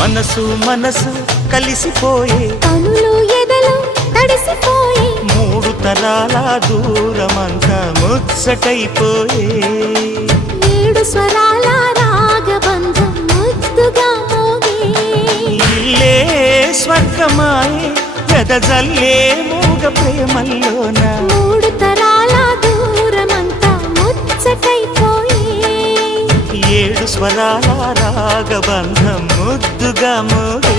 మనసు మనసు కలిసిపోయే కనులు ఎదలు తడిసిపోయే మూడు తరాల దూరమంతా ముచ్చటైపోయే ఏడు స్వరాల రాగబంధం ముద్దుగా మోగే ఇల్లే స్వర్గమాయే ఎదజల్లే మూగ ప్రేమల్లోన మూడు తరాల దూరమంతా ముచ్చటైపోయే ఏడు స్వరాల రాగబంధం ముద్దుగా మోగే